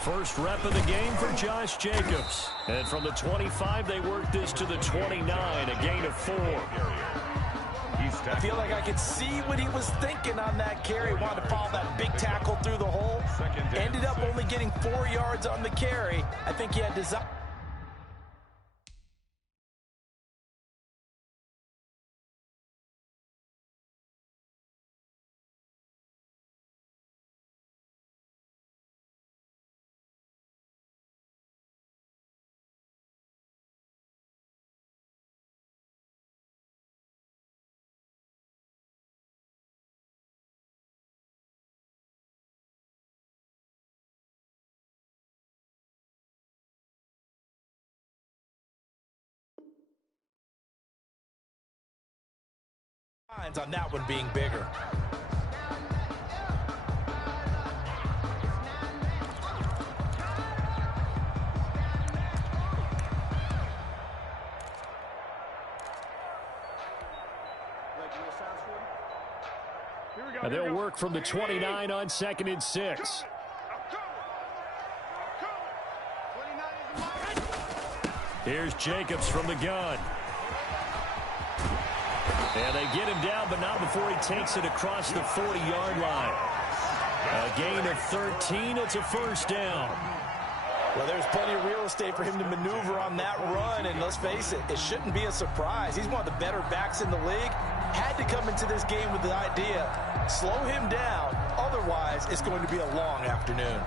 First rep of the game for Josh Jacobs. And from the 25, they work this to the 29, a gain of 4. I feel like I could see what he was thinking on that carry. Wanted to follow that big tackle through the hole. Ended up only getting 4 yards on the carry. I think he had desire. On that one being bigger. And they'll work from the 29 on 2nd and 6. Here's Jacobs from the gun. And they get him down, but not before he takes it across the 40-yard line. A gain of 13. It's a first down. Well, there's plenty of real estate for him to maneuver on that run, and let's face it, it shouldn't be a surprise. He's one of the better backs in the league. Had to come into this game with the idea, slow him down, otherwise it's going to be a long afternoon.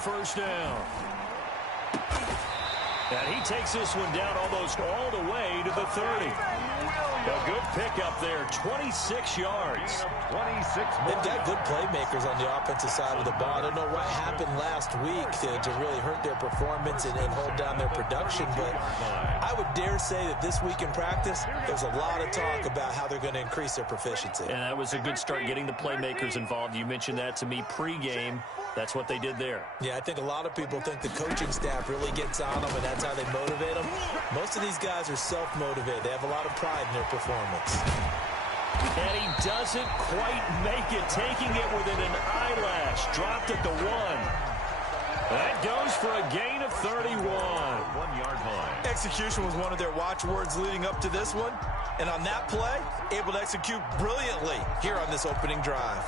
First down. And he takes this one down almost all the way to the 30. A good pickup there, 26 yards. 26. They've got good playmakers on the offensive side of the ball. I don't know what happened last week to really hurt their performance and hold down their production, but I would dare say that this week in practice, there's a lot of talk about how they're going to increase their proficiency. And that was a good start getting the playmakers involved. You mentioned that to me pregame. That's what they did there. Yeah, I think a lot of people think the coaching staff really gets on them, and that's how they motivate them. Most of these guys are self-motivated. They have a lot of pride in their performance. And he doesn't quite make it, taking it within an eyelash. Dropped at the 1. That goes for a gain of 31. 1-yard line. Execution was one of their watchwords leading up to this one. And on that play, able to execute brilliantly here on this opening drive.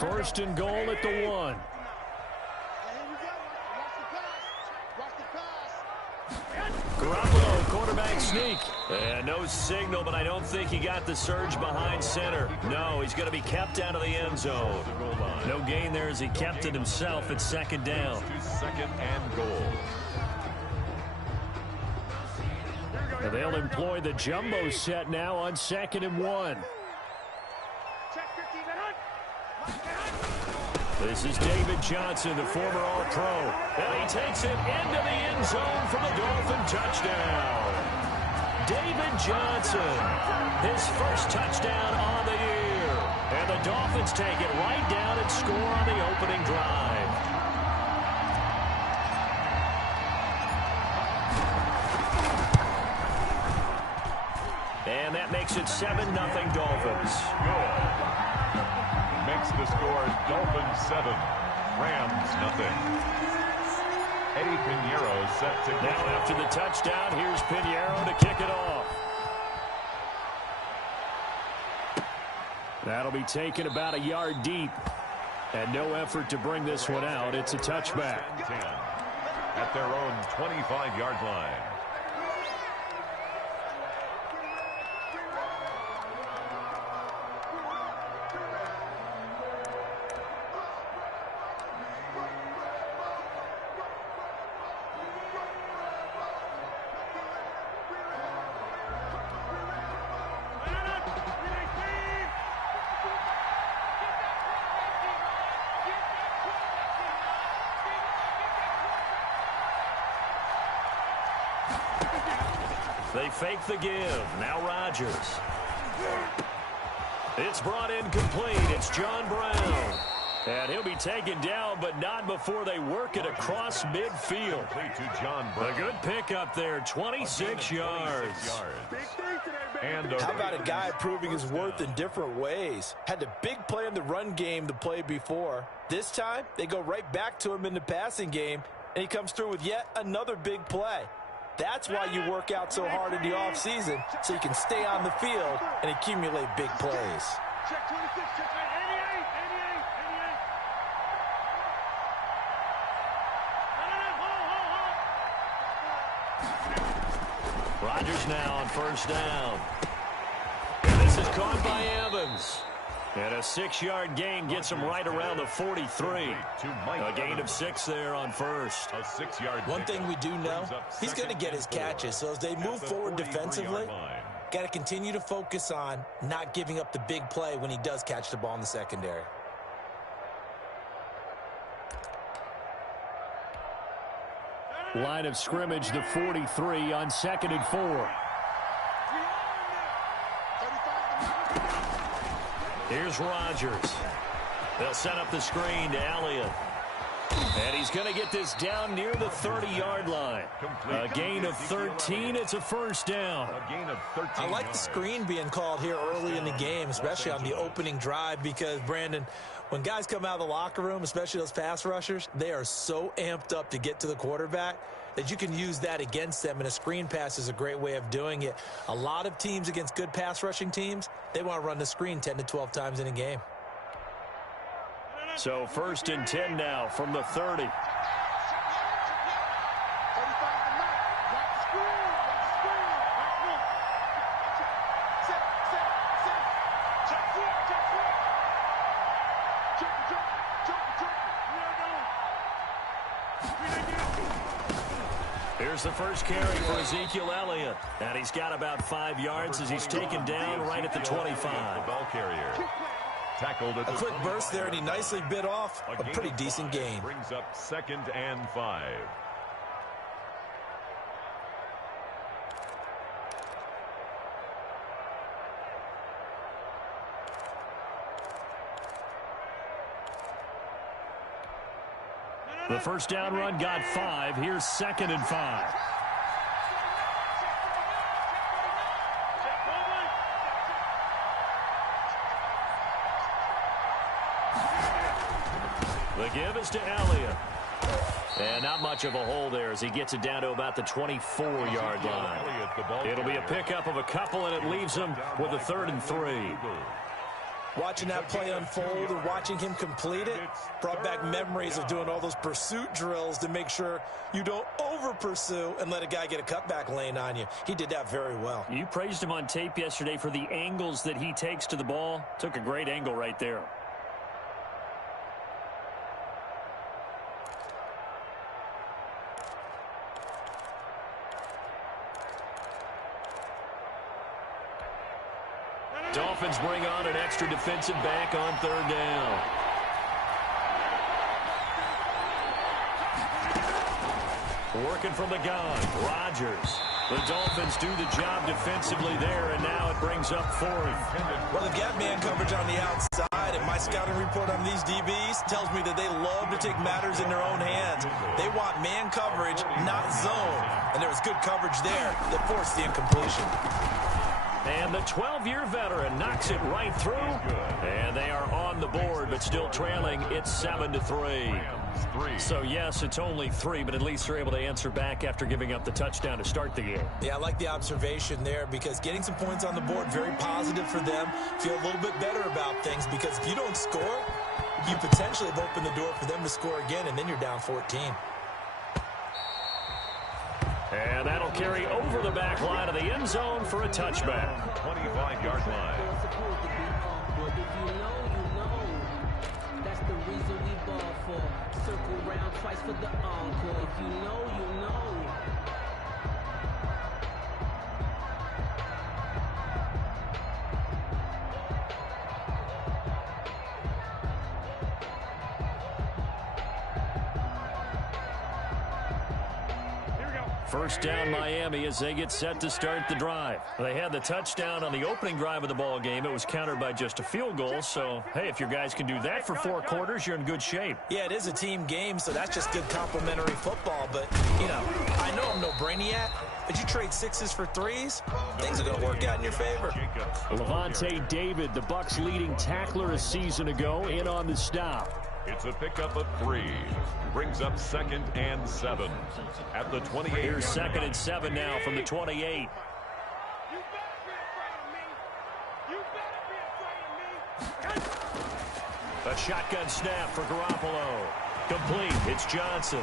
First and goal at the 1. Garoppolo, quarterback sneak. And no signal, but I don't think he got the surge behind center. No, he's going to be kept out of the end zone. No gain there as he kept it himself at 2nd down. 2nd and goal. And they'll employ the jumbo set now on 2nd and 1. This is David Johnson, the former All-Pro. And he takes it into the end zone for the Dolphin touchdown. David Johnson, his first touchdown on the year. And the Dolphins take it right down and score on the opening drive. And that makes it 7-0 Dolphins. Makes the score Dolphins 7, Rams 0. Eddie Pinheiro set to now after the touchdown. Here's Pinheiro to kick it off. That'll be taken about a yard deep, and no effort to bring this one out. It's a touchback. 10 at their own 25-yard line. They fake the give. Now Rodgers. It's brought in complete. It's John Brown. And he'll be taken down, but not before they work it across midfield. To John Brown. A good pickup there, 26 yards. And how about a guy proving his worth in different ways? Had a big play in the run game the play before. This time, they go right back to him in the passing game, and he comes through with yet another big play. That's why you work out so hard in the offseason, so you can stay on the field and accumulate big plays. Check 26, check 88, 88, 88. Rodgers now on first down. And this is caught by Evans. And a 6-yard gain gets him right around the 43. A gain of 6 there on first. A 6-yard. One thing we do know, he's going to get his catches. So as they move forward defensively, got to continue to focus on not giving up the big play when he does catch the ball in the secondary. Line of scrimmage, the 43 on 2nd and 4. Here's Rodgers. They'll set up the screen to Elliott. And he's going to get this down near the 30-yard line. A gain of 13. It's a first down. A gain of 13 I like the screen being called here early in the game, especially on the opening drive, because, Brandon, when guys come out of the locker room, especially those pass rushers, they are so amped up to get to the quarterback that you can use that against them, and a screen pass is a great way of doing it. A lot of teams against good pass rushing teams, they want to run the screen 10 to 12 times in a game. So 1st and 10 now from the 30. Here's the first carry for Ezekiel Elliott. And he's got about 5 yards as he's taken down right at the 25. The ball carrier. Tackled at a quick burst there, and he nicely bit off a pretty decent gain. Brings up 2nd and 5. The first down run got 5. Here's 2nd and 5. The give is to Elliott. And not much of a hole there as he gets it down to about the 24-yard line. It'll be a pickup of a couple, and it leaves him with a 3rd and 3. Watching that play unfold and watching him complete it brought back memories of doing all those pursuit drills to make sure you don't over-pursue and let a guy get a cutback lane on you. He did that very well. You praised him on tape yesterday for the angles that he takes to the ball. Took a great angle right there. Dolphins bring on an extra defensive back on 3rd down. Working from the gun, Rodgers. The Dolphins do the job defensively there, and now it brings up 4th. Well, they've got man coverage on the outside, and my scouting report on these DBs tells me that they love to take matters in their own hands. They want man coverage, not zone, and there was good coverage there that forced the incompletion. And the 12-year veteran knocks it right through. And they are on the board, but still trailing. It's 7-3. So, yes, it's only 3, but at least they're able to answer back after giving up the touchdown to start the game. Yeah, I like the observation there because getting some points on the board, very positive for them. Feel a little bit better about things because if you don't score, you potentially have opened the door for them to score again, and then you're down 14. And that'll carry over the back line of the end zone for a touchback. 25-yard line. That's the reason we ball for. Circle round twice for the encore. If you know, you know. Here we go. First down Miami as they get set to start the drive. They had the touchdown on the opening drive of the ball game. It was countered by just a field goal. So, hey, if your guys can do that for 4 quarters, you're in good shape. Yeah, it is a team game, so that's just good complimentary football. But, you know, I know I'm no brainiac, but you trade 6s for 3s, things are going to work out in your favor. Levante David, the Bucs' leading tackler a season ago, in on the stop. It's a pickup of 3. Brings up 2nd and 7 at the 28. Here's 2nd and 7 now from the 28. A shotgun snap for Garoppolo. Complete. It's Johnson.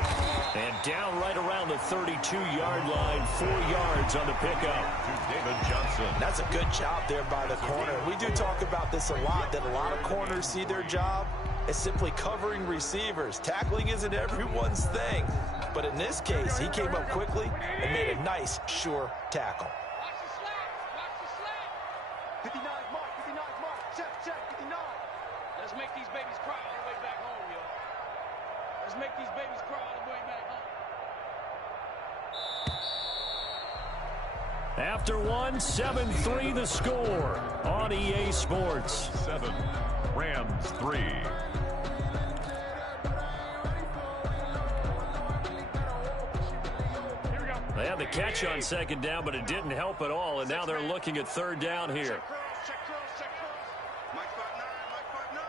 And down right around the 32-yard line. 4 yards on the pickup. To David Johnson. That's a good job there by the corner. We do talk about this a lot, that a lot of corners see their job as simply covering receivers. Tackling isn't everyone's thing. But in this case, he came up quickly and made a nice, sure tackle. Watch the slap. Watch the slap. 59 mark. 59 mark. Check, check. 59. Let's make these babies cry all the way back home, yo. Let's make these babies cry all the way back home. After 1, 7-3 the score on EA Sports. 7. Rams 3. They had the catch on 2nd down, but it didn't help at all, and now they're looking at 3rd down here. Check cross, check cross, check cross. Mike 5-9, Mike 5-9.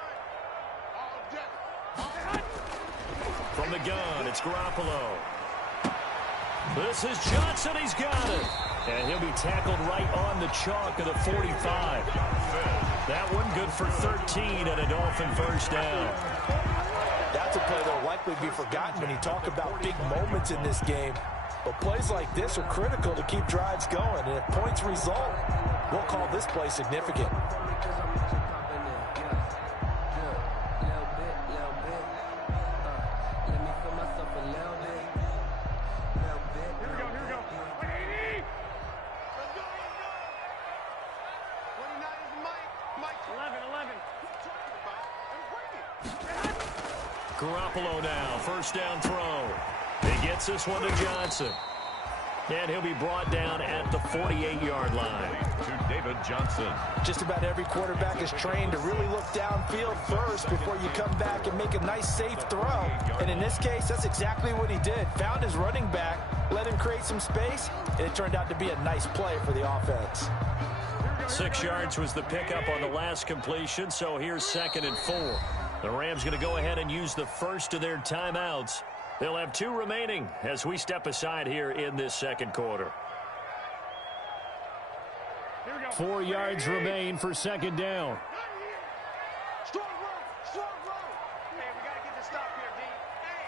All day. From the gun, it's Garoppolo. This is Johnson. He's got it. And he'll be tackled right on the chalk of the 45. That one good for 13 and a Dolphin first down. That's a play that will likely be forgotten when you talk about big moments in this game. But plays like this are critical to keep drives going. And if points result, we'll call this play significant. Garoppolo now, first down throw. He gets this one to Johnson. And he'll be brought down at the 48-yard line. To David Johnson. Just about every quarterback is trained to really look downfield first before you come back and make a nice, safe throw. And in this case, that's exactly what he did. Found his running back, let him create some space, and it turned out to be a nice play for the offense. 6 yards was the pickup on the last completion, so here's 2nd and 4. The Rams going to go ahead and use the first of their timeouts. They'll have 2 remaining as we step aside here in this 2nd quarter. 4 yards remain for 2nd down. Strong run, strong run. Man, we got to get the stop here, D. Hey,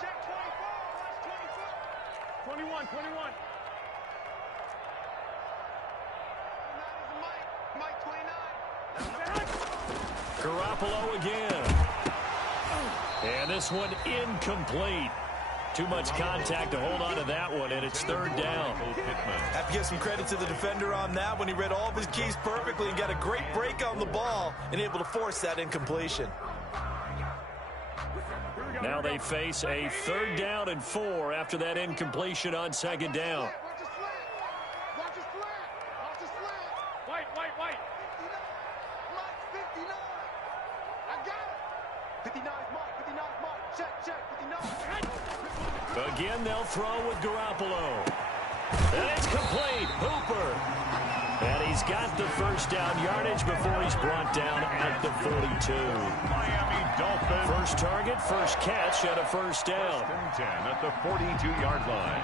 check 24. That's 24. 21, 21. Mike 29. Garoppolo again. And this one incomplete. Too much contact to hold on to that one, and it's 3rd down. Have to give some credit to the defender on that when he read all of his keys perfectly and got a great break on the ball and able to force that incompletion. Now they face a 3rd down and 4 after that incompletion on 2nd down. Watch the slant. Watch the slant. Watch the slant. White. Mike 59. I got it. 59 Mike. 59 Mike. Check. 59. Again, they'll throw with Garoppolo. And it's complete. Hooper. And he's got the first down yardage before he's brought down at the 42. Miami Dolphins. First target, first catch, and a first down. 1st and 10 at the 42-yard line.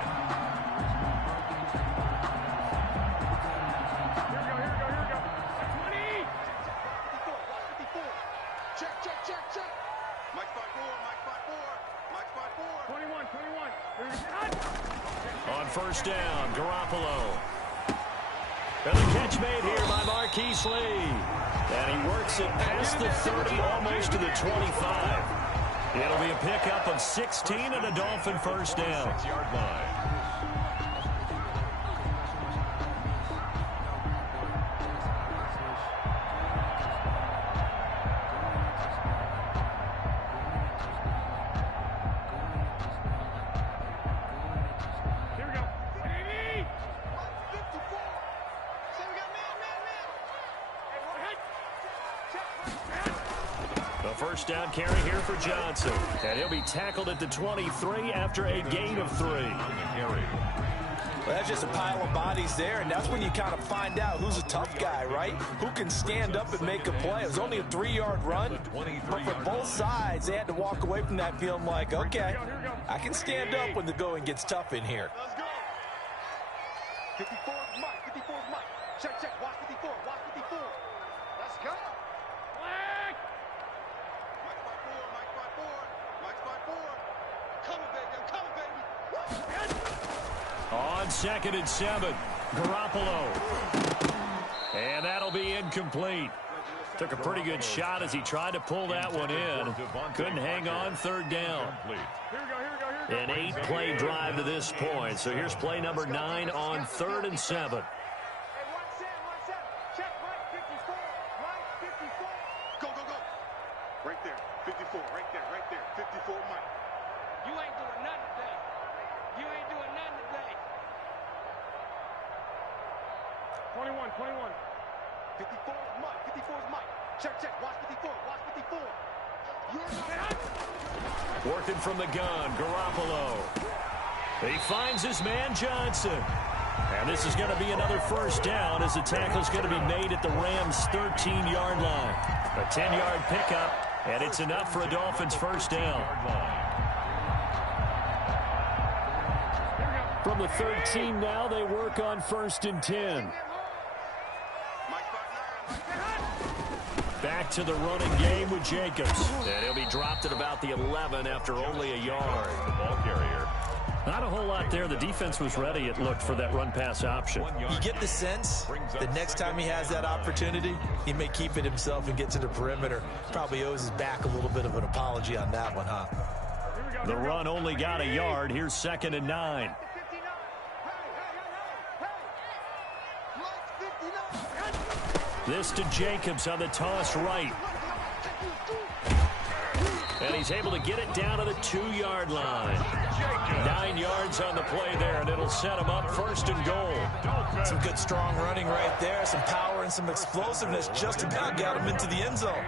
Here we go. 20. 54. Check. Mike 5-4. 21. On first down, Garoppolo. And the catch made here by Marquise Lee. And he works it past the 30, almost to the 25. It'll be a pickup of 16 and a Dolphin first down. 6-yard line. A first down carry here for Johnson. And he'll be tackled at the 23 after a gain of 3. Well, that's just a pile of bodies there, and that's when you kind of find out who's a tough guy, right? Who can stand up and make a play. It was only a 3-yard run, but for both sides, they had to walk away from that feeling like, okay, I can stand up when the going gets tough in here. Let's go. 54 Mike, 54 Mike. Check, check. Watch 54, watch 54. Let's go. Mike. Mike's by 4, Mike's by 4. Mike's by 4. Coming, baby, I'm coming, baby. On 2nd and 7, Garoppolo. And that'll be incomplete. Took a pretty good shot as he tried to pull that one in. Couldn't hang on 3rd down. An 8-play drive to this point. So here's play number 9 on 3rd and 7. Check, Mike, 54. Mike, 54. Go, go, go. Right there, 54, right there, 54, Mike. You ain't doing nothing today. You ain't doing nothing today. 21. 54 is Mike. 54 is Mike. Check. Watch 54. Watch 54. Working from the gun, Garoppolo. He finds his man, Johnson. And this is going to be another first down as the tackle is going to be made at the Rams' 13-yard line. A 10-yard pickup, and it's enough for a Dolphins first down. From the 13 now, they work on 1st and 10. Back to the running game with Jacobs. And he'll be dropped at about the 11 after only a yard. The ball carrier. Not a whole lot there. The defense was ready, it looked, for that run-pass option. You get the sense that next time he has that opportunity, he may keep it himself and get to the perimeter. Probably owes his back a little bit of an apology on that one, huh? The run only got a yard. Here's 2nd and 9. This to Jacobs on the toss right. And he's able to get it down to the 2-yard line. 9 yards on the play there, and it'll set him up 1st and goal. Some good, strong running right there. Some power and some explosiveness just about got him into the end zone.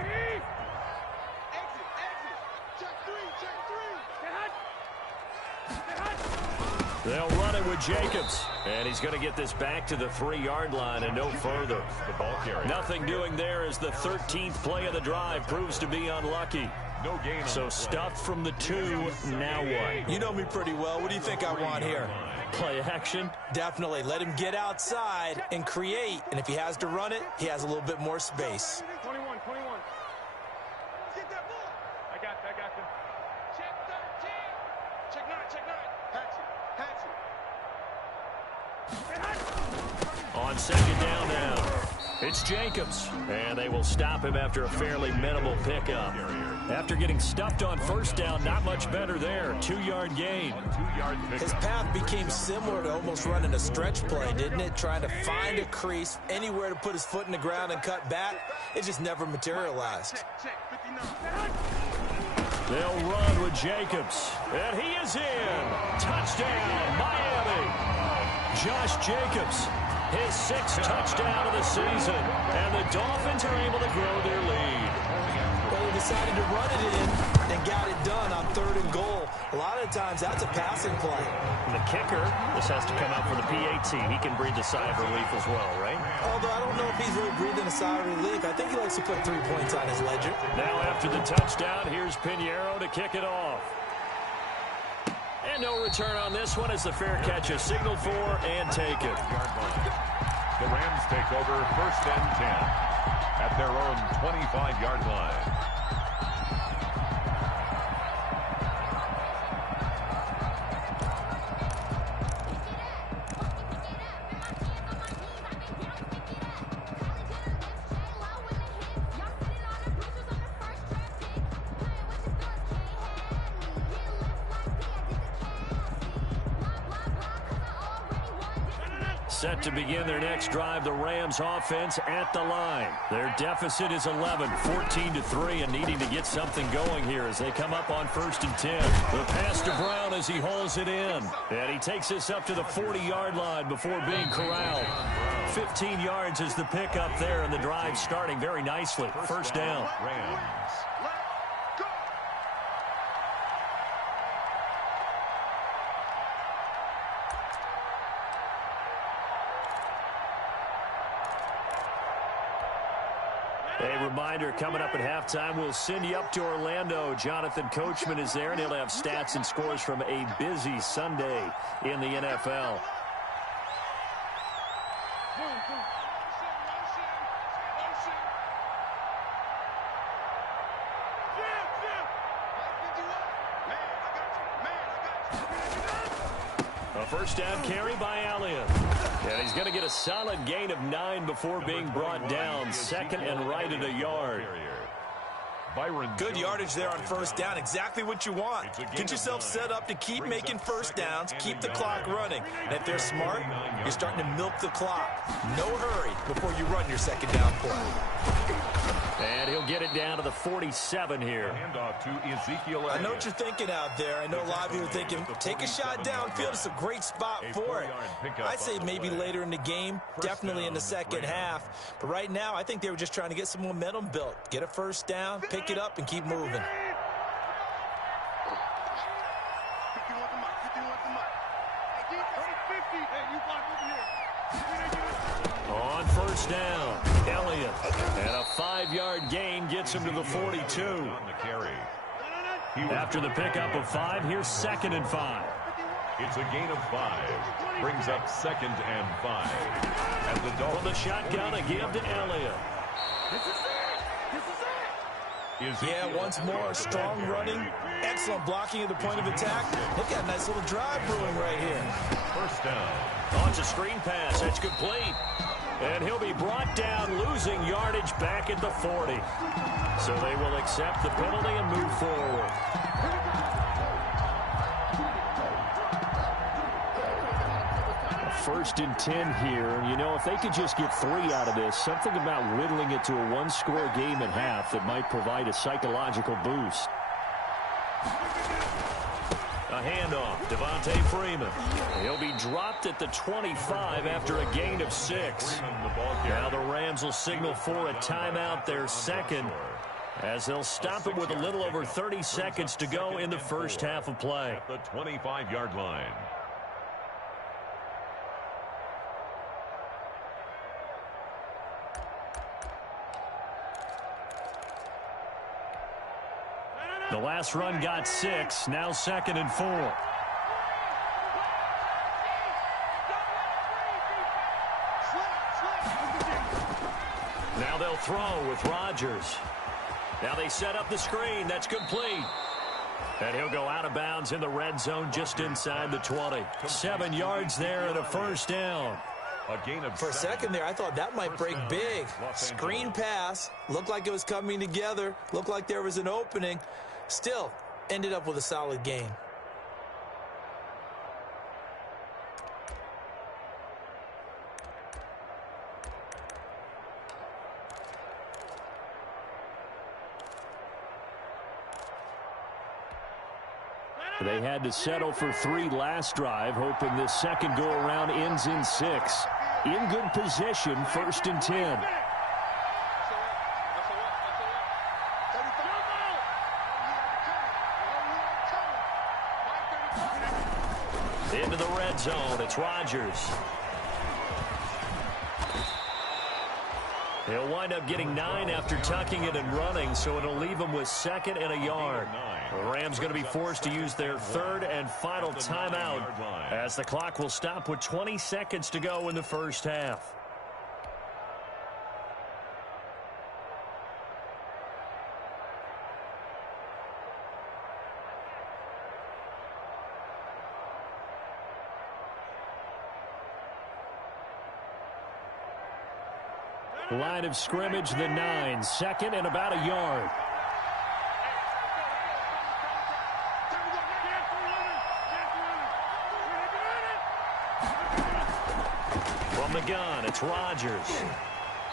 They'll run it with Jacobs. And he's going to get this back to the 3-yard line and no further. The ball carrier. Nothing doing there as the 13th play of the drive proves to be unlucky. No gain. So stuffed from the 2, now what? You know me pretty well. What do you think I want here? Play action? Definitely. Let him get outside and create. And if he has to run it, he has a little bit more space. 21. Get that ball. I got you. Check 13. Check 9. On 2nd down now, it's Jacobs. And they will stop him after a fairly minimal pickup. After getting stuffed on 1st down, not much better there. 2-yard gain. His path became similar to almost running a stretch play, didn't it? Trying to find a crease, anywhere to put his foot in the ground and cut back. It just never materialized. Check 59. They'll run with Jacobs. And he is in. Touchdown, Miami. Josh Jacobs, his 6th touchdown of the season. And the Dolphins are able to grow their lead. Well, he decided to run it in and got it done on 3rd and goal. A lot of times, that's a passing play. And the kicker, this has to come out for the PAT. He can breathe a sigh of relief as well, right? Although I don't know if he's really breathing a sigh of relief. I think he likes to put 3 points on his ledger. Now after the touchdown, here's Pinheiro to kick it off. And no return on this one as the fair catch is signaled for and taken. The Rams take over 1st and 10 at their own 25-yard line. Set to begin their next drive, the Rams offense at the line. Their deficit is 11, 14-3, and needing to get something going here as they come up on 1st and 10. The pass to Brown as he hauls it in. And he takes this up to the 40-yard line before being corralled. 15 yards is the pickup there, and the drive starting very nicely. 1st down. Rams. reminder, coming up at halftime, we'll send you up to Orlando. Jonathan Coachman is there, and he'll have stats and scores from a busy Sunday in the NFL. A first down carry by Elliott. And he's going to get a solid gain of 9 before being brought down. Second and right at a yard. Good yardage there on first down. Exactly what you want. Get yourself set up to keep making first downs, keep the clock running. And if they're smart, you're starting to milk the clock. No hurry before you run your second down play. And he'll get it down to the 47 here. I know what you're thinking out there. I know a lot of you are thinking, take a shot downfield. It's a great spot for it. I'd say maybe later in the game, definitely in the second half. But right now, I think they were just trying to get some momentum built. Get a first down, pick it up, and keep moving. On first down, Elliott. And a 5-yard gain gets him to the 42. After the pickup of 5, here's second and 5. It's a gain of 5. Brings up second and 5. As the Dolphins from the shotgun, a give to Elliott. Yeah, once more, strong running, excellent blocking at the point of attack. They've got a nice little drive brewing right here. First down. Oh, it's a screen pass. That's complete. And he'll be brought down, losing yardage back at the 40. So they will accept the penalty and move forward. First and 10 here. And, you know, if they could just get 3 out of this, something about whittling it to a 1-score game at half that might provide a psychological boost. A handoff, Devontae Freeman. He'll be dropped at the 25 after a gain of 6. Now the Rams will signal for a timeout, their second, as they'll stop it with a little over 30 seconds to go in the first half of play. At the 25-yard line. The last run got 6, now second and 4. Now they'll throw with Rodgers. Now they set up the screen. That's complete. And he'll go out of bounds in the red zone just inside the 20. 7 yards there and a first down. For a second there, I thought that might break big. Screen pass. Looked like it was coming together. Looked like there was an opening. Still, ended up with a solid game. They had to settle for 3 last drive, hoping this second go-around ends in 6. In good position, first and 10. Into the red zone, it's Rodgers. He'll wind up getting 9 after tucking it and running, so it'll leave him with second and a yard. The Rams going to be forced to use their third and final timeout as the clock will stop with 20 seconds to go in the first half. Line of scrimmage, the 9, second and about a yard. From the gun, it's Rodgers.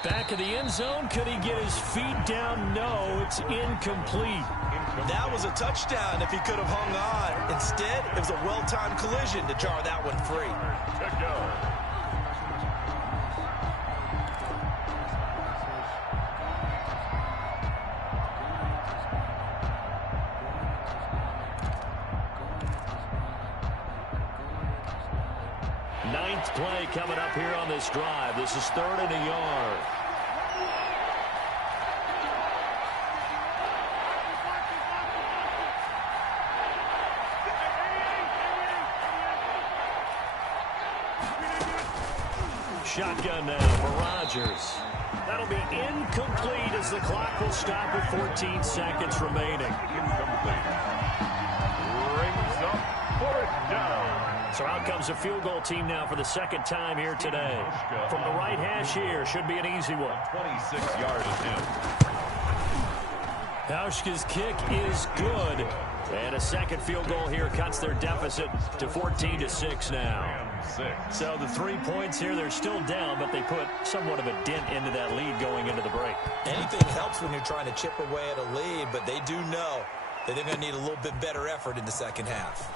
Back of the end zone, could he get his feet down? No, it's incomplete. That was a touchdown if he could have hung on. Instead, it was a well-timed collision to jar that one free. Check go. Ninth play coming up here on this drive. This is third and a yard. shotgun now for Rodgers. That'll be incomplete as the clock will stop with 14 seconds remaining. Incomplete. Rings up, fourth down. So out comes the field goal team now for the second time here today. From the right hash here, should be an easy one. 26-yard attempt. Hauschka's kick is good. And a second field goal here cuts their deficit to 14-6 now. So the 3 points here, they're still down, but they put somewhat of a dent into that lead going into the break. Anything helps when you're trying to chip away at a lead, but they do know that they're going to need a little bit better effort in the second half.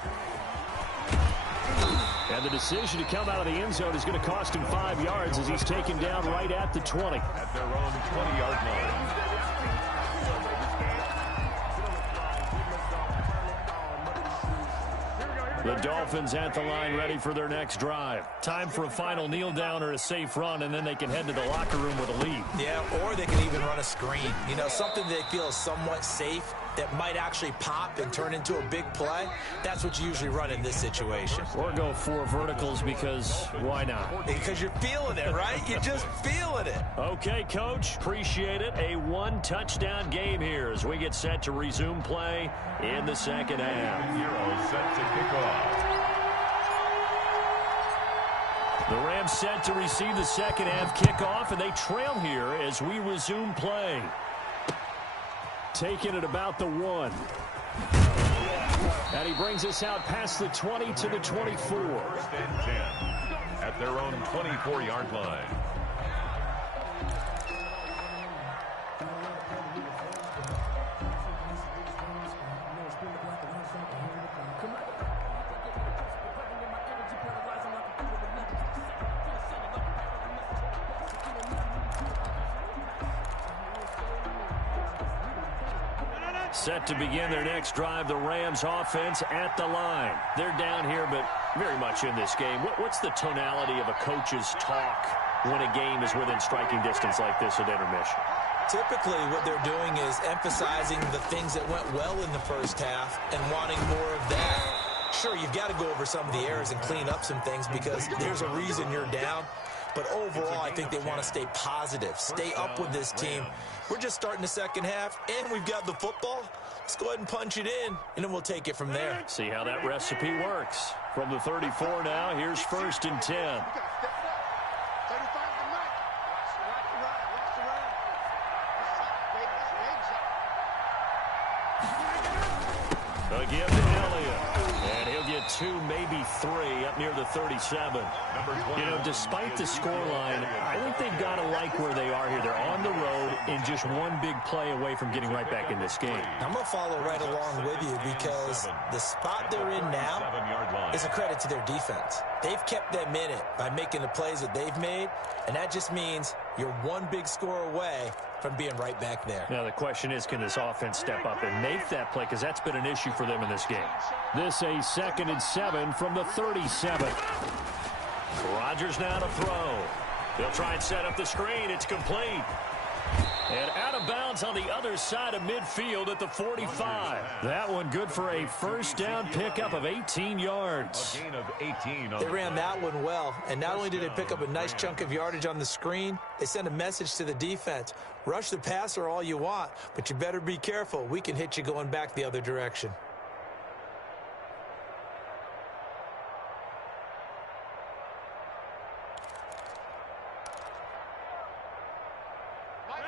And the decision to come out of the end zone is going to cost him 5 yards as he's taken down right at the 20. At their own 20-yard line. The Dolphins at the line ready for their next drive. Time for a final kneel down or a safe run, and then they can head to the locker room with a lead. Yeah, or they can even run a screen. You know, something they feel is somewhat safe that might actually pop and turn into a big play. That's what you usually run in this situation. Or go 4 verticals because why not? Because you're feeling it, right? You're just feeling it. Okay, Coach. Appreciate it. A 1-touchdown game here as we get set to resume play in the second half. Euro set to kick off. The Rams set to receive the second half kickoff, and they trail here as we resume play. Taking it about the 1. And he brings us out past the 20 to the 24. First and 10 at their own 24-yard line. Set to begin their next drive, the Rams offense at the line. They're down here, but very much in this game. What's the tonality of a coach's talk when a game is within striking distance like this at intermission? Typically, what they're doing is emphasizing the things that went well in the first half and wanting more of that. Sure, you've got to go over some of the errors and clean up some things because there's a reason you're down. But overall, I think they want to stay positive, stay up with this team. We're just starting the second half, and we've got the football. Let's go ahead and punch it in, and then we'll take it from there. See how that recipe works. From the 34 now, here's 1st and 10. A give to Elliott. And he'll get 2, maybe 3 up near the 37. You know, despite the scoreline, I think they've got to like where they are here. They're on the road and just one big play away from getting right back in this game. I'm going to follow right along with you because the spot they're in now is a credit to their defense. They've kept them in it by making the plays that they've made, and that just means you're one big score away from being right back there. Now the question is, can this offense step up and make that play? Because that's been an issue for them in this game. This a 2nd and 7 from the 37. Rodgers now to throw. They'll try and set up the screen. It's complete. And out of bounds on the other side of midfield at the 45. That one good for a first down pickup of 18 yards. A gain of 18 on They ran that one well, and not only did they pick up a nice chunk of yardage on the screen, they sent a message to the defense. Rush the passer all you want, but you better be careful. We can hit you going back the other direction.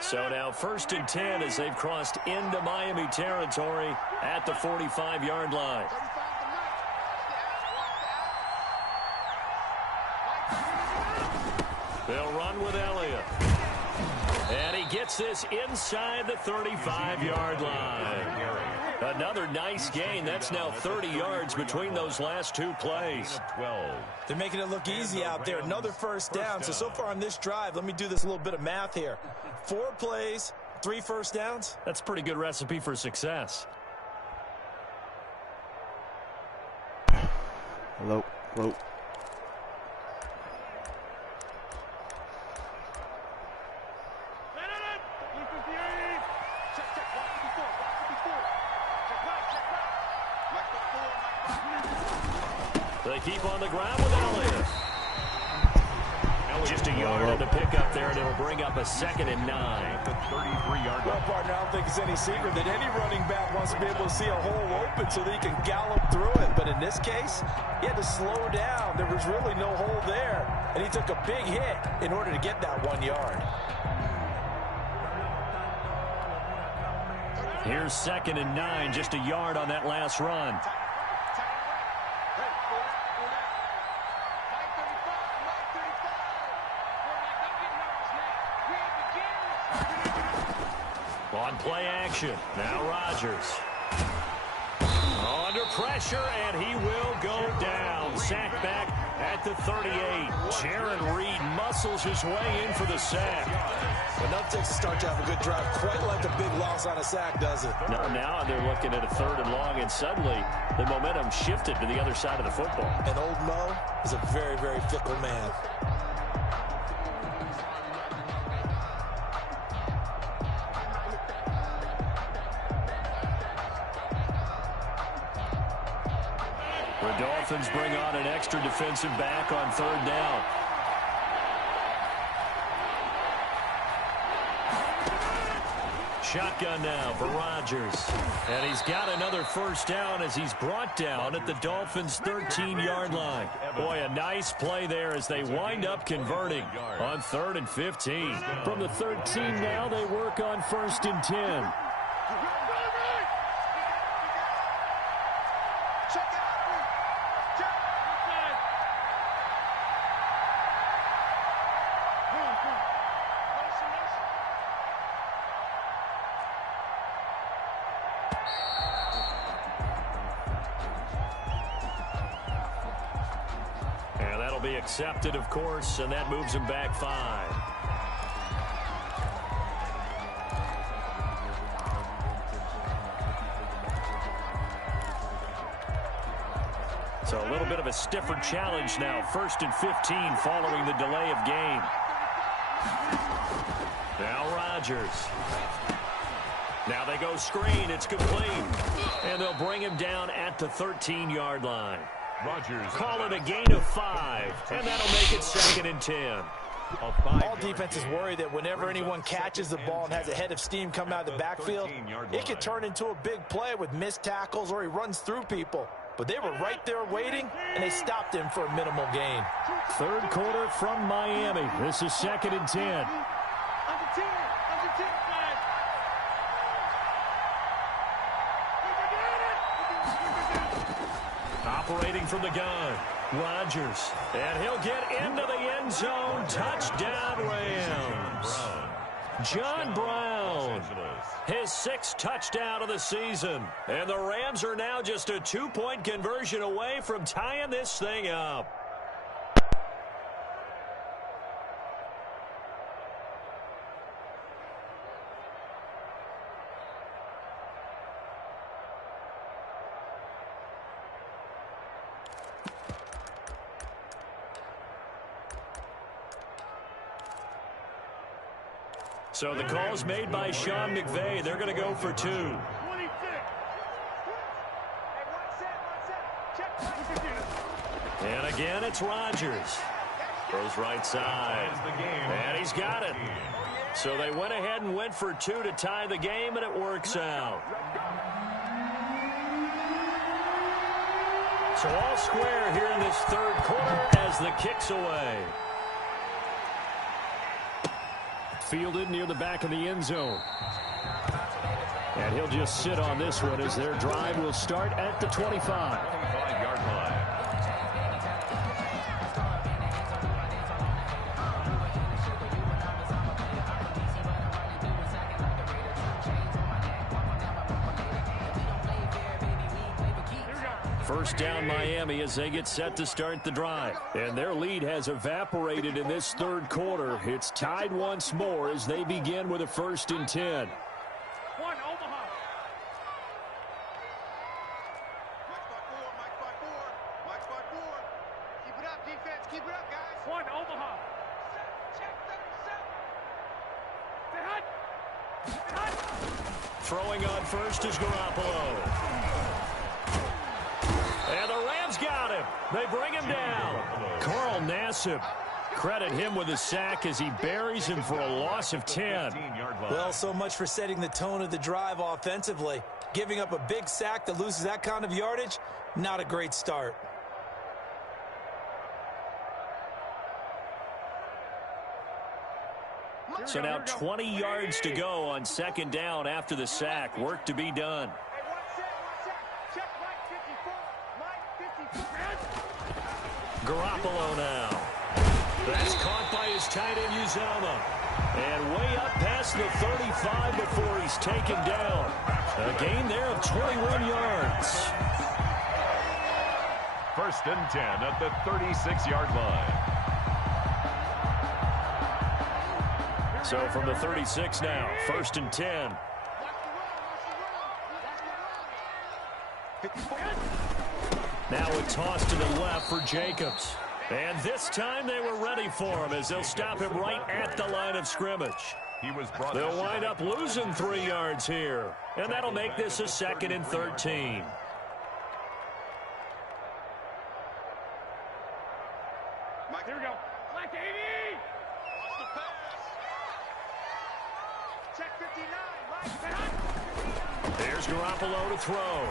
So now 1st and 10 as they've crossed into Miami territory at the 45-yard line. They'll run with Elliott. And he gets this inside the 35-yard line. Another nice gain. That's now 30 yards between those last 2 plays. 12. They're making it look easy out there. Another first down. So far on this drive, let me do this little bit of math here. 4 plays, 3 first downs. That's a pretty good recipe for success. Hello. They keep on the ground with Elliott. Just a yard on the pickup there, and it'll bring up a 2nd and 9. The 33-yard line. Well, partner, I don't think it's any secret that any running back wants to be able to see a hole open so that he can gallop through it. But in this case, he had to slow down. There was really no hole there, and he took a big hit in order to get that 1 yard. Here's 2nd and 9, just a yard on that last run. On play action, now Rodgers. Under pressure, and he will go down. Sacked back at the 38. Jaron Reed muscles his way in for the sack. Enough takes to start to have a good drive. Quite like a big loss on a sack, does it? Now they're looking at a 3rd and long, and suddenly the momentum shifted to the other side of the football. And old Mo is a very, very fickle man. The Dolphins bring on an extra defensive back on 3rd down. Shotgun now for Rodgers. And he's got another 1st down as he's brought down at the Dolphins' 13-yard line. Boy, a nice play there as they wind up converting on 3rd and 15. From the 13 now, they work on 1st and 10. Accepted, of course, and that moves him back 5. So a little bit of a stiffer challenge now. 1st and 15 following the delay of game. Now Rodgers. Now they go screen. It's complete. And they'll bring him down at the 13-yard line. Rodgers. Call it a gain of 5, and that'll make it 2nd and 10. All defenses worry that whenever anyone catches the ball and has a head of steam come out of the backfield, it can turn into a big play with missed tackles or he runs through people. But they were right there waiting, and they stopped him for a minimal gain. 3rd quarter from Miami. This is 2nd and 10. Operating from the gun, Rodgers, and he'll get into the end zone. Touchdown, Rams. John Brown, his 6th touchdown of the season. And the Rams are now just a 2-point conversion away from tying this thing up. So the call's made by Sean McVay. They're going to go for 2. And again, it's Rodgers. Goes right side. And he's got it. So they went ahead and went for 2 to tie the game, and it works out. So all square here in this 3rd quarter as the kick's away. Fielded near the back of the end zone. And he'll just sit on this one as their drive will start at the 25-yard line. First down Miami as they get set to start the drive. And their lead has evaporated in this 3rd quarter. It's tied once more as they begin with a 1st and 10. Throwing on first is Garoppolo. And the Rams got him. They bring him down. Carl Nassib Credit him with a sack as he buries him for a loss of 10. Well, so much for setting the tone of the drive offensively. Giving up a big sack that loses that kind of yardage, not a great start. So now 20 yards to go on second down after the sack. Work to be done. Garoppolo now. That's caught by his tight end, Uzama. And way up past the 35 before he's taken down. A gain there of 21 yards. First and 10 at the 36-yard line. So from the 36 now, first and 10. Now a toss to the left for Jacobs. And this time they were ready for him as they'll stop him right at the line of scrimmage. They'll wind up losing 3 yards here. And that'll make this a 2nd and 13. Mike, here we go. Mike 80. Watch the pass. Check 59. Mike. There's Garoppolo to throw.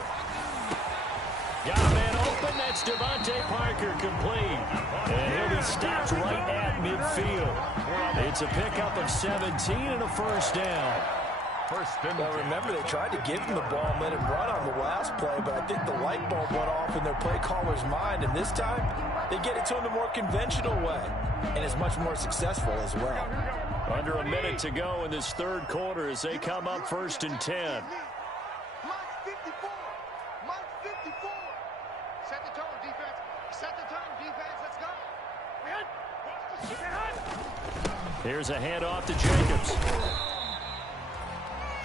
Got a man open. That's Devontae Parker complete. And he'll be stopped right at midfield. It's a pickup of 17 and a first down. Well, remember, they tried to give him the ball and let him run on the last play, but I think the light bulb went off in their play caller's mind, and this time they get it to him the more conventional way, and it's much more successful as well. Under a minute to go in this third quarter as they come up first and 10. Mike 54. Mike 54. Set the tone, defense. Set the tone, defense. Let's go. Here's a handoff to Jacobs.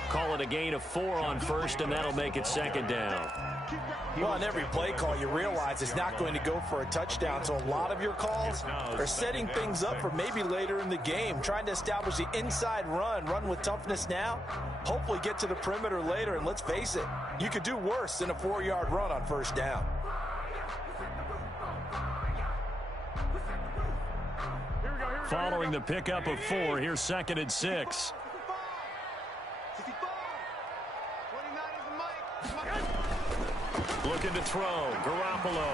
Call it a gain of 4 on first, and that'll make it second down. Well, on every play call, you realize it's not going to go for a touchdown, so a lot of your calls are setting things up for maybe later in the game, trying to establish the inside run with toughness now, hopefully get to the perimeter later, and let's face it, you could do worse than a 4-yard run on first down. Following the pickup of 4, here's 2nd and 6. Looking to throw. Garoppolo.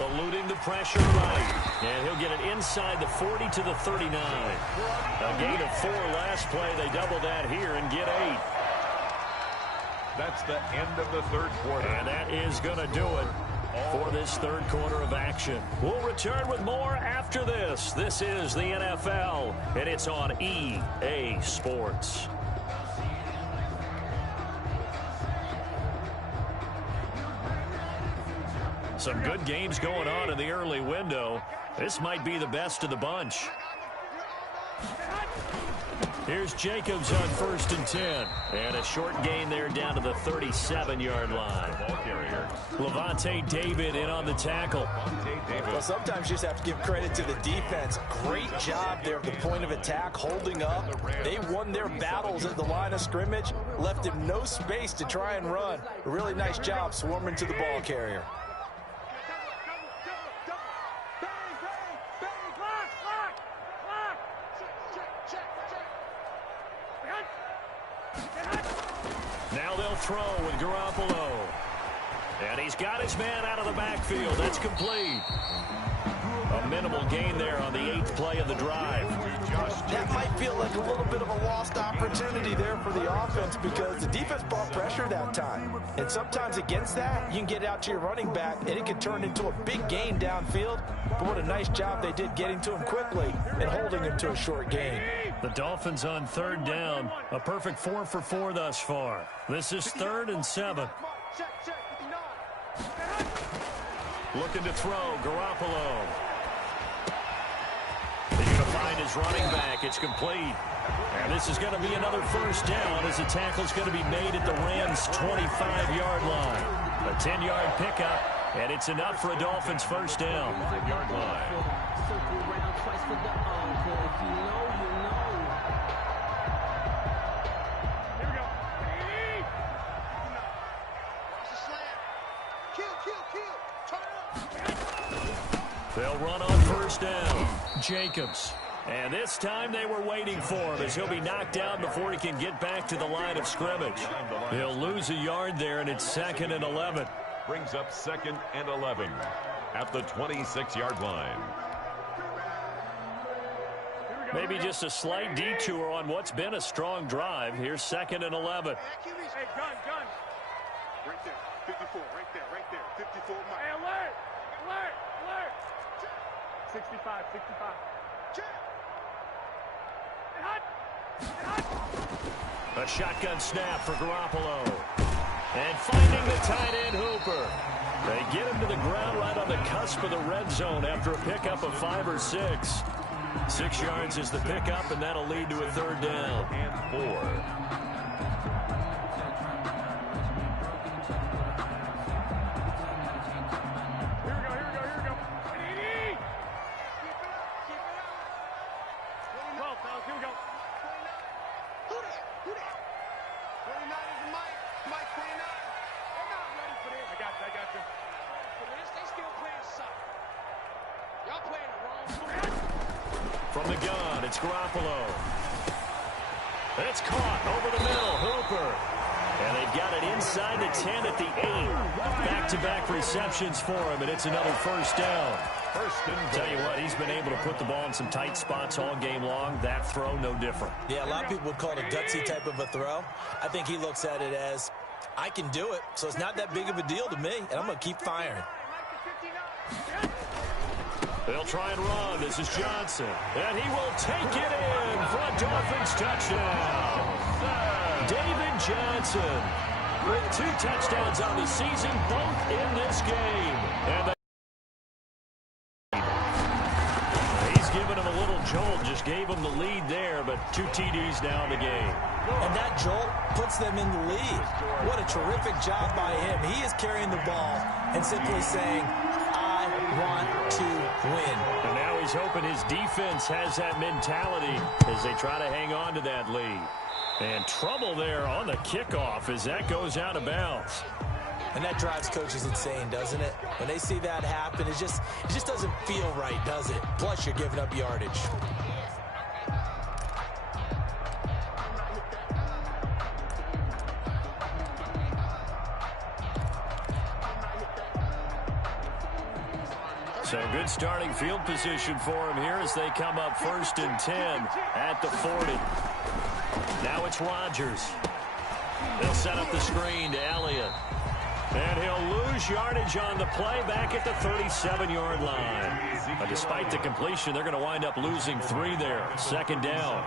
Eluding the pressure right. And he'll get it inside the 40 to the 39. A gain of 4 last play. They double that here and get 8. That's the end of the third quarter. And that is going to do it for this third quarter of action. We'll return with more after this. This is the NFL, and it's on EA Sports. Some good games going on in the early window. This might be the best of the bunch. Here's Jacobs on first and 10. And a short gain there down to the 37-yard line. Levante David in on the tackle. Well, sometimes you just have to give credit to the defense. Great job there at the point of attack, holding up. They won their battles at the line of scrimmage, left him no space to try and run. A really nice job swarming to the ball carrier. Now they'll throw with Garoppolo. And he's got his man out of the backfield. That's complete. A minimal gain there on the 8th play of the drive. That might feel like a little bit of a lost opportunity there for the offense because the defense brought pressure that time. And sometimes against that, you can get out to your running back, and it can turn into a big gain downfield. But what a nice job they did getting to him quickly and holding him to a short gain. The Dolphins on third down. A perfect 4 for 4 thus far. This is 3rd and 7. Looking to throw, Garoppolo. He's going to find his running back. It's complete. And this is going to be another first down as the tackle's going to be made at the Rams' 25-yard line. A 10-yard pickup, and it's enough for a Dolphins first down. 5-yard line. Circle round twice for the encore. If you know, you know. Here we go. Watch the slant. Kill. Turn up. They'll run on first down. Jacobs. And this time they were waiting for him as he'll be knocked down before he can get back to the line of scrimmage. He'll lose a yard there, and it's 2nd and 11. Brings up 2nd and 11 at the 26-yard line. Maybe just a slight detour on what's been a strong drive. Here's 2nd and 11. Hey, gun. Right there, 54, right there, 54. Hey, alert! 65. A shotgun snap for Garoppolo. And finding the tight end Hooper. They get him to the ground right on the cusp of the red zone after a pickup of 5 or 6. 6 yards is the pickup, and that'll lead to a 3rd down. And 4. From the gun, it's Garoppolo. It's caught over the middle, Hooper. And they've got it inside the 10 at the 8. Back-to-back receptions for him, and it's another 1st down. Tell you what, he's been able to put the ball in some tight spots all game long. That throw, no different. Yeah, a lot of people would call it a gutsy type of a throw. I think he looks at it as, I can do it, so it's not that big of a deal to me, and I'm going to keep firing. They'll try and run. This is Johnson. And he will take it in for a Dolphins touchdown. David Johnson with 2 touchdowns on the season, both in this game. And he's given him a little jolt, just gave him the lead there, but 2 TDs now in the game. And that jolt puts them in the lead. What a terrific job by him. He is carrying the ball and simply saying, I want to win. And now he's hoping his defense has that mentality as they try to hang on to that lead. And trouble there on the kickoff as that goes out of bounds. And that drives coaches insane, doesn't it? When they see that happen, it just doesn't feel right, does it? Plus, you're giving up yardage. So good starting field position for him here as they come up 1st and 10 at the 40. Now it's Rodgers. They'll set up the screen to Elliott. And he'll lose yardage on the play back at the 37-yard line. But despite the completion, they're going to wind up losing 3 there. 2nd down.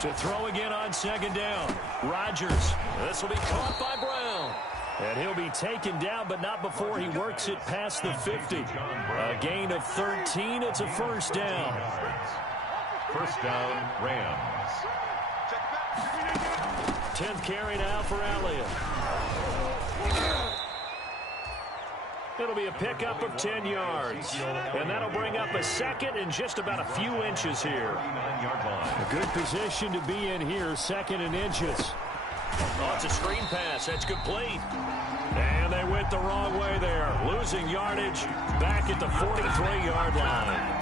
To throw again on 2nd down. Rodgers. This will be caught by Brown. And he'll be taken down, but not before he works it past the 50. A gain of 13. It's a 1st down. 1st down, Rams. 10th carry now for Elliott. It'll be a pickup of 10 yards. And that'll bring up a 2nd and just about a few inches here. A good position to be in here, 2nd and inches. Oh, it's a screen pass. That's complete. And they went the wrong way there. Losing yardage back at the 43-yard line.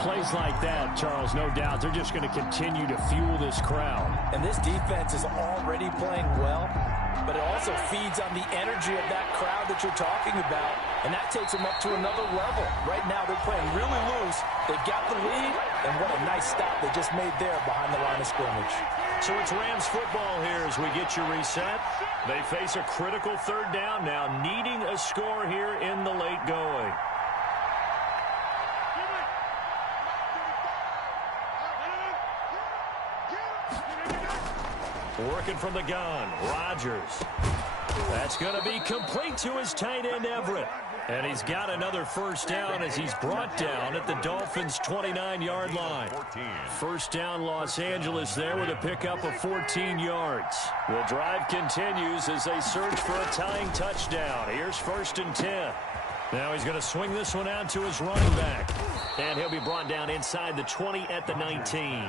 Plays like that, Charles, no doubt, they're just going to continue to fuel this crowd. And this defense is already playing well, but it also feeds on the energy of that crowd that you're talking about, and that takes them up to another level. Right now, they're playing really loose. They've got the lead, and what a nice stop they just made there behind the line of scrimmage. So it's Rams football here as we get you reset. They face a critical 3rd down now, needing a score here in the late going. Working from the gun, Rodgers. That's going to be complete to his tight end, Everett. And he's got another 1st down as he's brought down at the Dolphins' 29-yard line. 1st down, Los Angeles there with a pickup of 14 yards. The drive continues as they search for a tying touchdown. Here's 1st and 10. Now he's going to swing this one out to his running back. And he'll be brought down inside the 20 at the 19.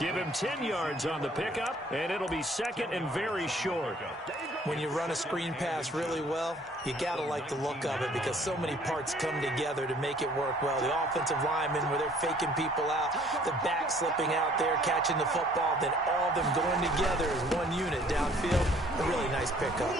Give him 10 yards on the pickup, and it'll be second and very short. When you run a screen pass really well, you got to like the look of it because so many parts come together to make it work well. The offensive linemen, where they're faking people out, the back slipping out there, catching the football, then all of them going together as one unit downfield. A really nice pickup.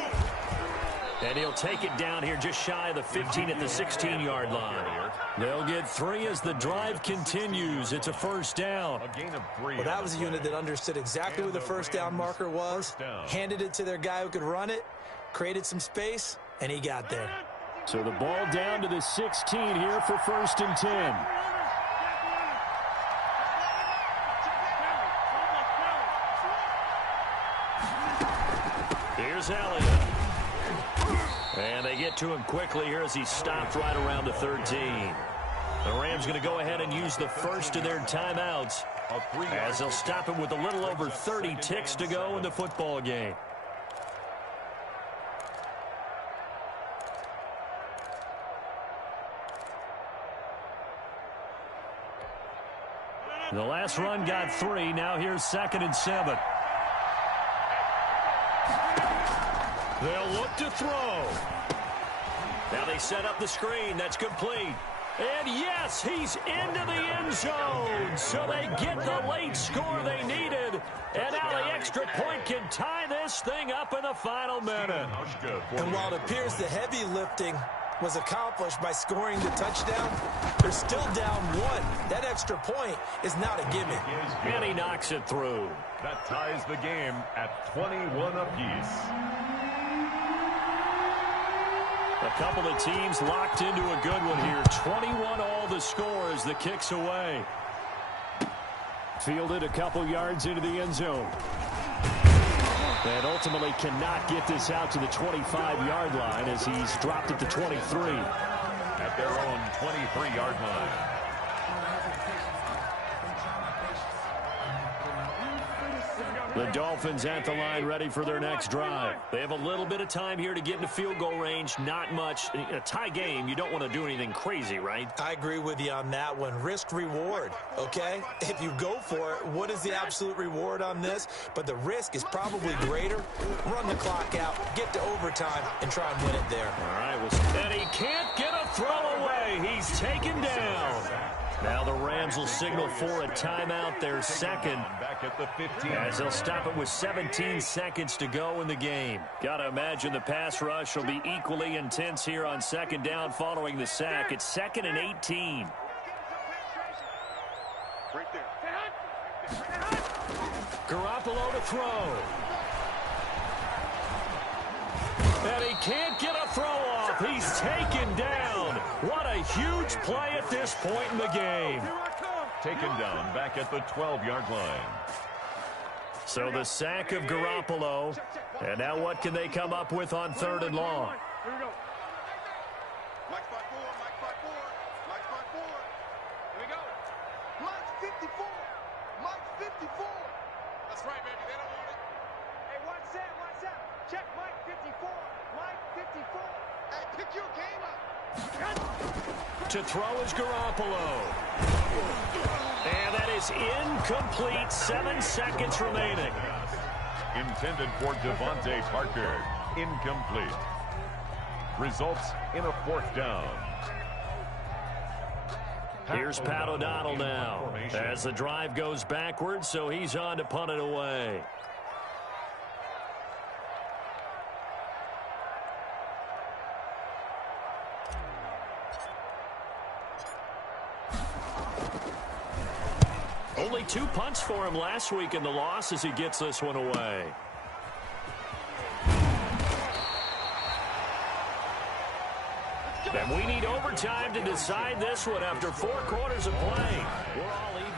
And he'll take it down here just shy of the 15 at the 16-yard line. They'll get 3 as the drive continues. It's a first down. A gain of 3. Well, that was a unit that understood exactly where the first down marker was, handed it to their guy who could run it, created some space, and he got there. So the ball down to the 16 here for first and 10. Here's Elliott. And they get to him quickly here as he stopped right around the 13. The Rams going to go ahead and use the first of their timeouts as they'll stop him with a little over 30 ticks to go in the football game. The last run got 3. Now here's 2nd and 7. They'll look to throw. Now they set up the screen. That's complete. And yes, he's into the end zone. So they get the late score they needed. And now the extra point can tie this thing up in the final minute. And while it appears the heavy lifting was accomplished by scoring the touchdown, they're still down 1. That extra point is not a gimme. And he knocks it through. That ties the game at 21 apiece. A couple of teams locked into a good one here. 21 all the score as the kick's away. Fielded a couple yards into the end zone. And ultimately cannot get this out to the 25-yard line as he's dropped it to 23. At their own 23-yard line. The Dolphins at the line ready for their next drive. They have a little bit of time here to get into field goal range. Not much. In a tie game, you don't want to do anything crazy, right? I agree with you on that one. Risk reward, okay? If you go for it, what is the absolute reward on this? But the risk is probably greater. Run the clock out, get to overtime, and try and win it there. All right. And he can't get a throw away. He's taken down. Now the Rams will signal for a timeout, their second, Back at the 15. as they'll stop it with 17 seconds to go in the game. Got to imagine the pass rush will be equally intense here on second down following the sack. It's 2nd and 18. Right there. Garoppolo to throw. And he can't get a throw off. He's taken down. What a huge play at this point in the game. Taken down back at the 12-yard line. So the sack of Garoppolo. And now what can they come up with on 3rd and long? Here we go. Mike 5-4, Mike 5-4, Mike 5-4. Here we go. Mike 54, Mike 54. That's right, baby. They don't want it. Hey, watch that, watch that. Check Mike 54, Mike 54. Hey, pick your game up. To throw is Garoppolo. And that is incomplete. 7 seconds remaining. Intended for Devontae Parker. Incomplete. Results in a 4th down. Here's Pat O'Donnell now as the drive goes backwards, so he's on to punt it away. Only 2 punts for him last week in the loss as he gets this one away. And we need overtime to decide this one after 4 quarters of play. We're all even.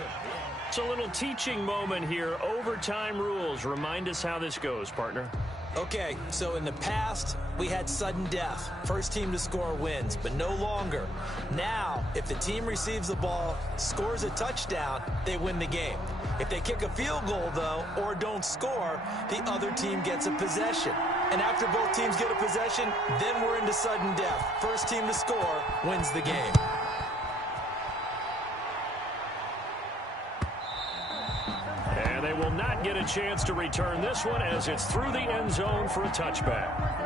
It's a little teaching moment here. Overtime rules. Remind us how this goes, partner. Okay, so in the past, we had sudden death. First team to score wins, but no longer. Now, if the team receives the ball, scores a touchdown, they win the game. If they kick a field goal, though, or don't score, the other team gets a possession. And after both teams get a possession, then we're into sudden death. First team to score wins the game. not get a chance to return this one as it's through the end zone for a touchback.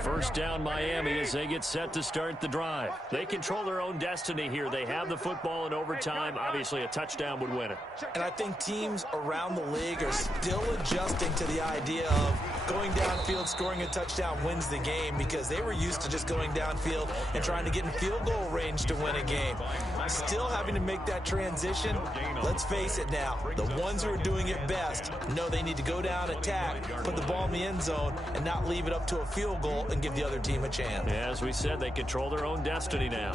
First down Miami as they get set to start the drive. They control their own destiny here. They have the football in overtime. Obviously, a touchdown would win it. And I think teams around the league are still adjusting to the idea of going downfield, scoring a touchdown wins the game, because they were used to just going downfield and trying to get in field goal range to win a game. Still having to make that transition. Let's face it now, the ones who are doing it best know they need to go down, attack, put the ball in the end zone, and not leave it up to a field goal and give the other team a chance. Yeah, as we said, they control their own destiny now.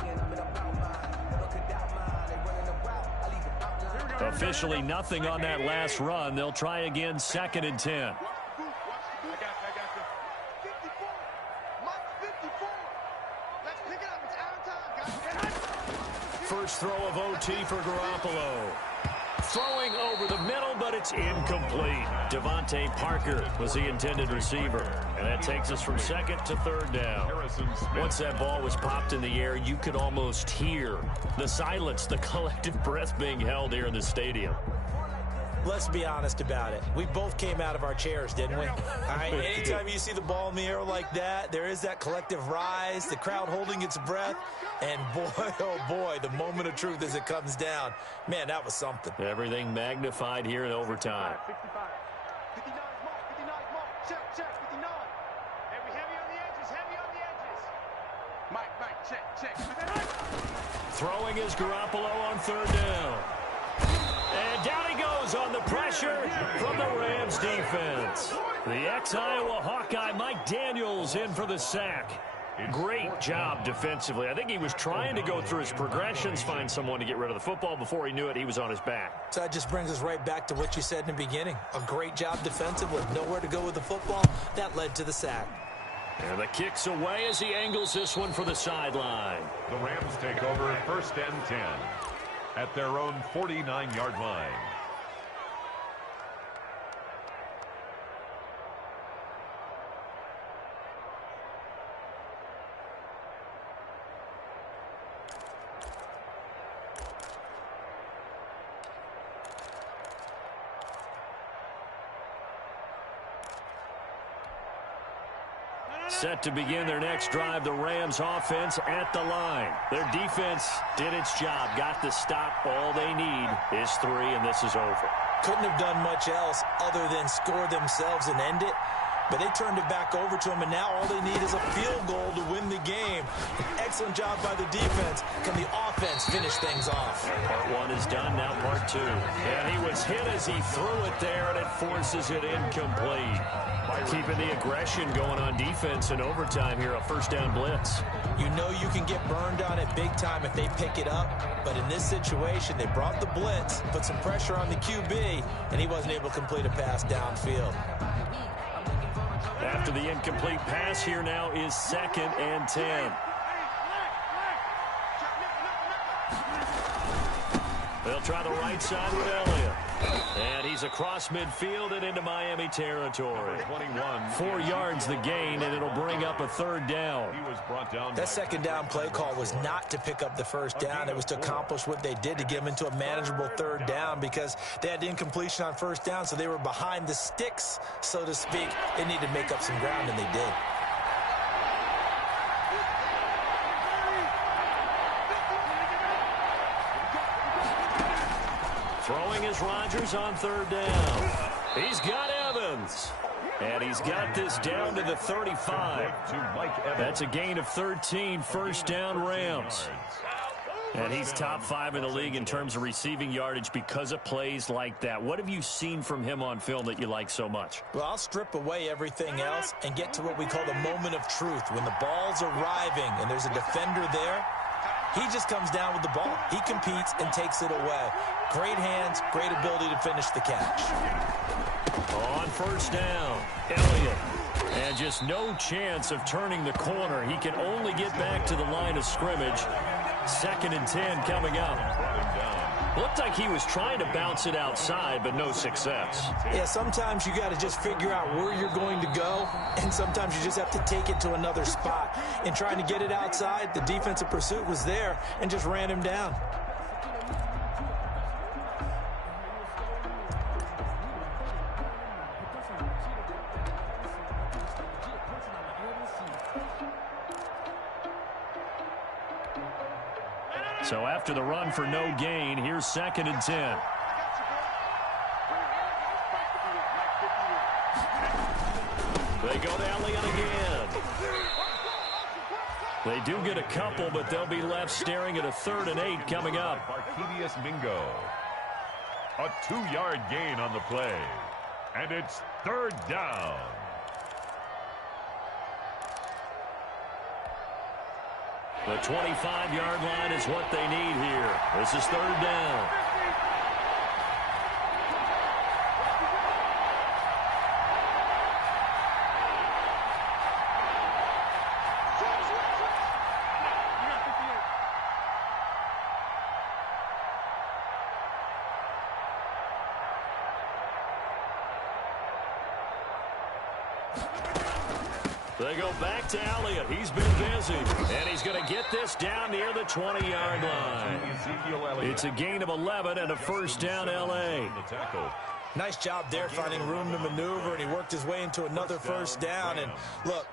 Officially nothing on that last run. They'll try again, 2nd and 10. First throw of OT for Garoppolo. Throwing over the middle, but it's incomplete. Devontae Parker was the intended receiver. And that takes us from 2nd to 3rd down. Once that ball was popped in the air, you could almost hear the silence, the collective breath being held here in the stadium. Let's be honest about it. We both came out of our chairs, didn't we? All right, anytime you see the ball in the air like that, there is that collective rise, the crowd holding its breath, and boy, oh boy, the moment of truth as it comes down. Man, that was something. Everything magnified here in overtime. 59 mark, check, 59. Heavy on the edges. Mike, check. Throwing is Garoppolo on 3rd down. And down he goes on the pressure from the Rams defense. The ex-Iowa Hawkeye Mike Daniels in for the sack. Great job defensively. I think he was trying to go through his progressions, find someone to get rid of the football. Before he knew it, he was on his back. So that just brings us right back to what you said in the beginning. A great job defensively. Nowhere to go with the football. That led to the sack. And the kick's away as he angles this one for the sideline. The Rams take over 1st and 10 at their own 49-yard line. Set to begin their next drive, the Rams offense at the line. Their defense did its job, got the stop. All they need is 3, and this is over. Couldn't have done much else other than score themselves and end it. But they turned it back over to him, and now all they need is a field goal to win the game. An excellent job by the defense. Can the offense finish things off? Part 1 is done, now part 2. And he was hit as he threw it there, and it forces it incomplete. Keeping the aggression going on defense in overtime here, a 1st down blitz. You know you can get burned on it big time if they pick it up. But in this situation, they brought the blitz, put some pressure on the QB, and he wasn't able to complete a pass downfield. After the incomplete pass, here now is 2nd and 10. They'll try the right side with Elliott. And he's across midfield and into Miami territory. 4 yards the gain, and it'll bring up a 3rd down. That 2nd down play call was not to pick up the 1st down. It was to accomplish what they did, to get them into a manageable 3rd down, because they had the incompletion on 1st down, so they were behind the sticks, so to speak. They needed to make up some ground, and they did. Throwing is Rodgers on 3rd down. He's got Evans. And he's got this down to the 35. That's a gain of 13, 1st down Rams. And he's top 5 in the league in terms of receiving yardage because of plays like that. What have you seen from him on film that you like so much? Well, I'll strip away everything else and get to what we call the moment of truth. When the ball's arriving and there's a defender there, he just comes down with the ball. He competes and takes it away. Great hands, great ability to finish the catch. On 1st down, Elliott. And just no chance of turning the corner. He can only get back to the line of scrimmage. 2nd and 10 coming up. Looked like he was trying to bounce it outside, but no success. Yeah, sometimes you got to just figure out where you're going to go, and sometimes you just have to take it to another spot. In trying to get it outside, the defensive pursuit was there and just ran him down. So after the run for no gain, here's 2nd and 10. They go to Elliott again. They do get a couple, but they'll be left staring at a 3rd and 8 coming up. Arcadius Mingo. A 2-yard gain on the play. And it's 3rd down. The 25-yard line is what they need here. This is 3rd down. They go back to Elliott. He's been busy. And he's going to get this down near the 20-yard line. It's a gain of 11 and a 1st down, L.A. Nice job there finding room to maneuver, and he worked his way into another 1st down. And look,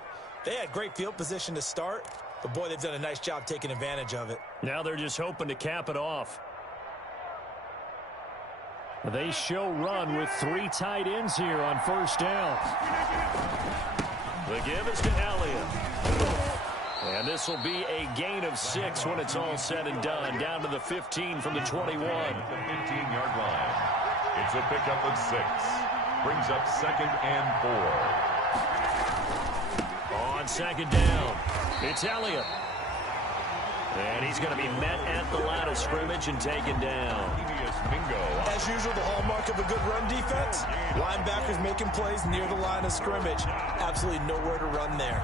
they had great field position to start, but boy, they've done a nice job taking advantage of it. Now they're just hoping to cap it off. They show run with 3 tight ends here on 1st down. The give is to Elliott. And this will be a gain of 6 when it's all said and done. Down to the 15 from the 21. The 15-yard line. It's a pickup of 6. Brings up 2nd and 4. On 2nd down, it's Elliott. And he's going to be met at the line of scrimmage and taken down. As usual, the hallmark of a good run defense, linebackers making plays near the line of scrimmage. Absolutely nowhere to run there.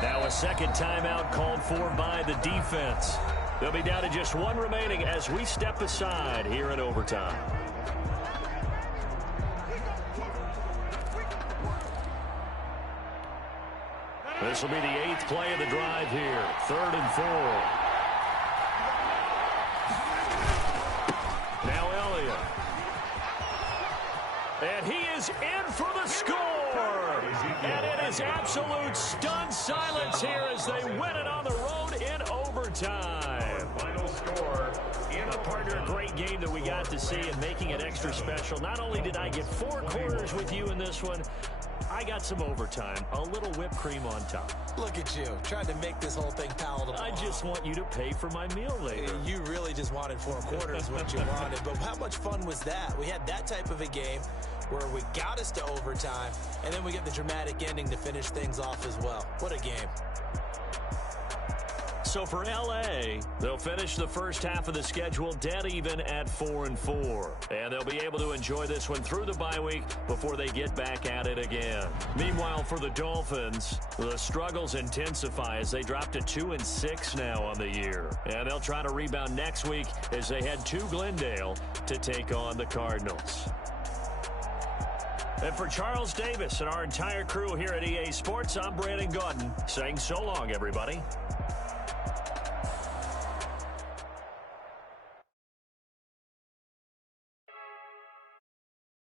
Now a 2nd timeout called for by the defense. They'll be down to just 1 remaining as we step aside here in overtime. This will be the 8th play of the drive here. 3rd and 4. Now Elliott. And he is in for the score. And it is absolute stunned silence here as they win it on the road in overtime. Final score. A partner, a great game that we got to see and making it extra special. Not only did I get 4 quarters with you in this one, I got some overtime, a little whipped cream on top. Look at you, trying to make this whole thing palatable. I just want you to pay for my meal later. You really just wanted 4 quarters, what you wanted. But how much fun was that? We had that type of a game where we got us to overtime, and then we get the dramatic ending to finish things off as well. What a game. So for L.A., they'll finish the first half of the schedule dead even at 4-4. And they'll be able to enjoy this one through the bye week before they get back at it again. Meanwhile, for the Dolphins, the struggles intensify as they drop to 2-6 now on the year. And they'll try to rebound next week as they head to Glendale to take on the Cardinals. And for Charles Davis and our entire crew here at EA Sports, I'm Brandon Gaudin saying so long, everybody.